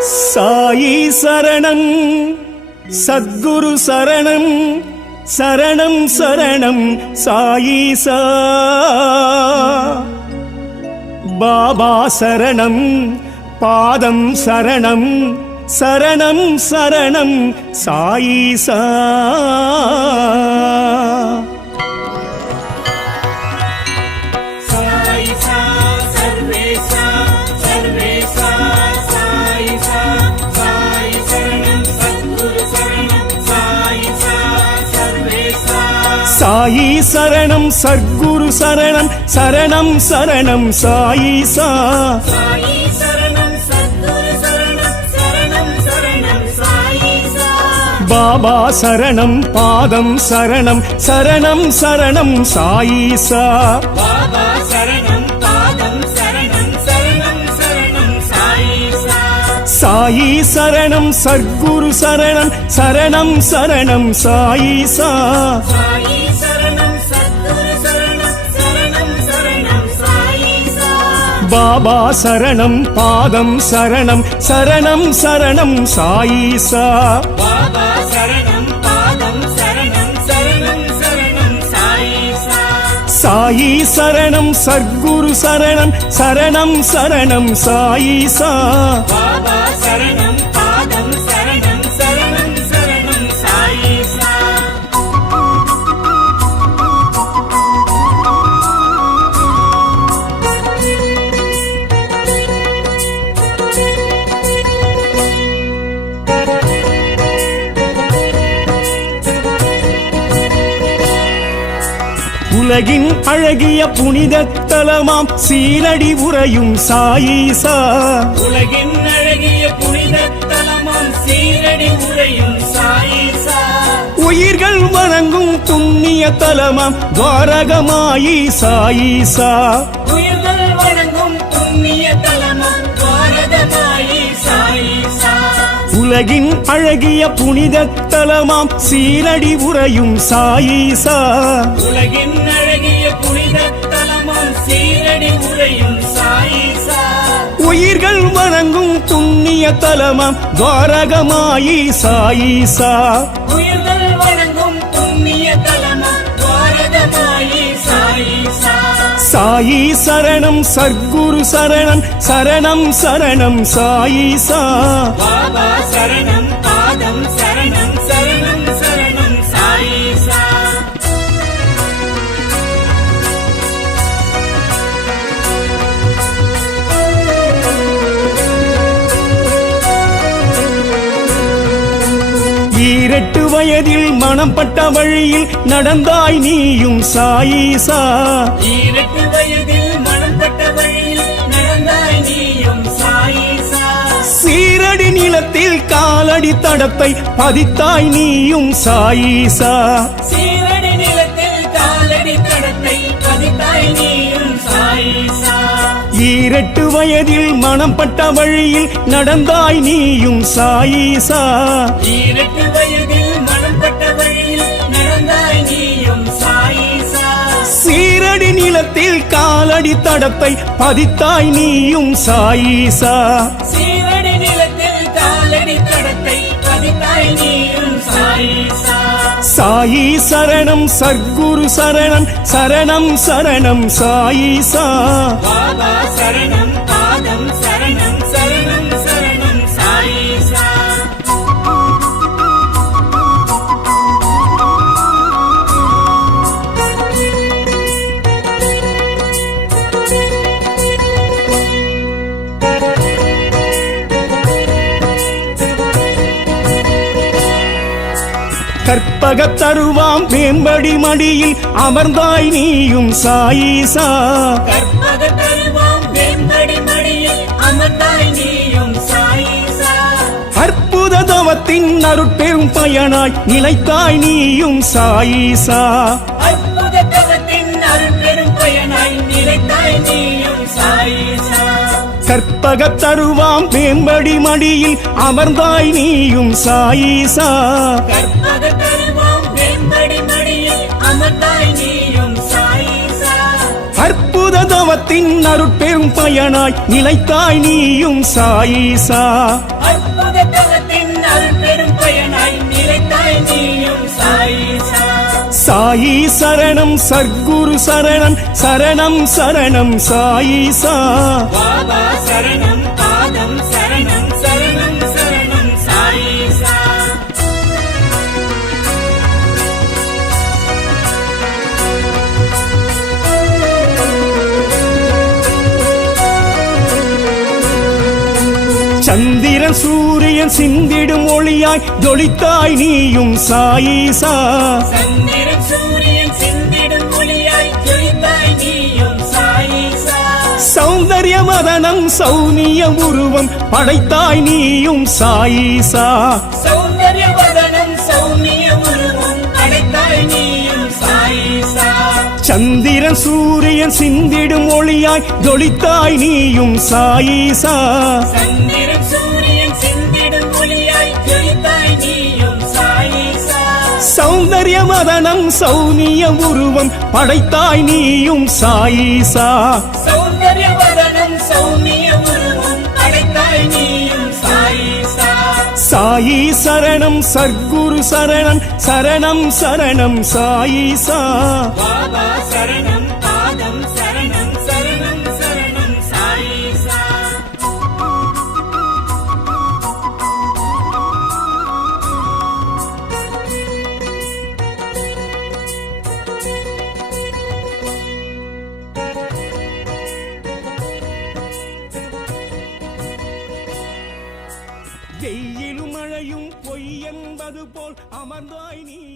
சாயி சரணம் சத்குரு சரணம் சரணம் சரணம் சாயீசா பாபா சரணம் பாதம் சரணம் சரணம் சரணம் சாயீசா சாயிசா சாயி சரணம் சத்குரு சரணம் சரணம் சரணம் சாயி சாயிசா பாபா சரணம் பாதம் சரணம் சரணம் சரணம் சாயீசா பாபா சரணம் பாதம் சரணம் சரணம் சரணம் சாயிசா சாயி சரணம் சத்குரு சரணம் சரணம் சரணம் சாயீசா பாபா சரணம் பாதம் சரணம் சரணம் சரணம் சாயீசா பாபா சரணம் பாதம் சரணம் சரணம் சரணம் சாயிசா சாயி சரணம் சத்குரு சரணம் சரணம் சரணம் சாயீசா பாபா உலகின் அழகிய புனித தலமாம் சீலடி உறையும் சாயீசா. உலகின் அழகிய புனித தலமாம் சீரடி சாயிசா. உயிர்கள் வணங்கும் புண்ணிய தலமாம் துவாரகமாயி சாயீசா. உயிர்கள் உலகின் அழகிய புனித தலமாம். சீலடி உறையும் சாயீசா உலகின் அழகிய புனித தலமாம். சீரடி சாயிசா உயிர்கள் வணங்கும் புண்ணிய தலமாம். துவாரகமாயி சாயீசா உயிர்கள் சாயி சரணம் சர்க்குரு சரணம் சரணம் சரணம் சாயி சா. சரணம் பாதம் சரணம் சரணம் வயதில் மனம் பட்ட வழியில் நடந்தாய் நீயும் சாயீசா. ஈரட்டு வயதில் மனப்பட்ட வழியில் நடந்தாய் நீயும் சாயிசா. சீரடி நிலத்தில் காலடி தடத்தை பதித்தாய் நீயும் சாயீசா. சீரடி நிலத்தில் காலடி தடத்தை பதித்தாய் நீயும் சாயிசா. ஈரெட்டு வயதில் மனம் பட்ட வழியில் நடந்தாய் நீயும் சாயீசா. ஈரட்டு வயதில் சீரடி நிலத்தில் காலடி தடத்தை பதித்தாய் நீயும் சாயீசா. சீரடி நிலத்தில் காலடி தடத்தை பதித்தாய் நீயும் சாயிசா. சாயி சரணம் சர்க்குரு சரணம் சரணம் சரணம் சாயீசா. சரணம் கற்பக தருவாம் வெண்படி மடியில் அமர்ந்தாய் நீயும் சாயிசா. அற்புத தவத்தின் அருட்பெரும் பயனாய் நிலைத்தாய் நீயும் சாயீசா. அற்புத தவத்தின் அருள்பெரும் பயனாய் நிலைத்தாய் சாயிசா கற்பகத் தருவாம் மேம்படி மடியில் அமர்ந்தாய் நீயும் சாயீசா கற்பக அற்புத தவத்தின் அருட்பெரும் பயனாய் நிலைத்தாய் நீயும் சாயீசா அற்புத தவத்தின் அருள் பெரும் பயனாய் நிலைத்தாய் சாயிசா சாயி சரணம் சர்க்குரு சரணம் சரணம் சரணம் சாயீசா பாபா சரணம் சந்திரன் சூரியன் சிந்திடும் ஒளியாய் ஜொலித்தாய் நீயும் சாயீசா. சௌந்தர்ய மதனம் சௌனிய உருவம் படைத்தாய் நீயும் சாயீசா. சந்திரன் சூரியன் சிந்திடும் ஒளியாய் ஜொலித்தாய் நீயும் சாயீசா. சௌந்தர்ய மதனம் சௌனிய உருவம் படைத்தாய் நீயும் சாயீசா. சௌந்தர்ய வதனம் சௌமிய சாயி சரணம் சர்க்குரு சரணம் சரணம் சரணம் சாயீசா பாபா சரணம் பாதம் சரணம் சரணம் சரணம் போல் அமர்ந்தாய் நீ.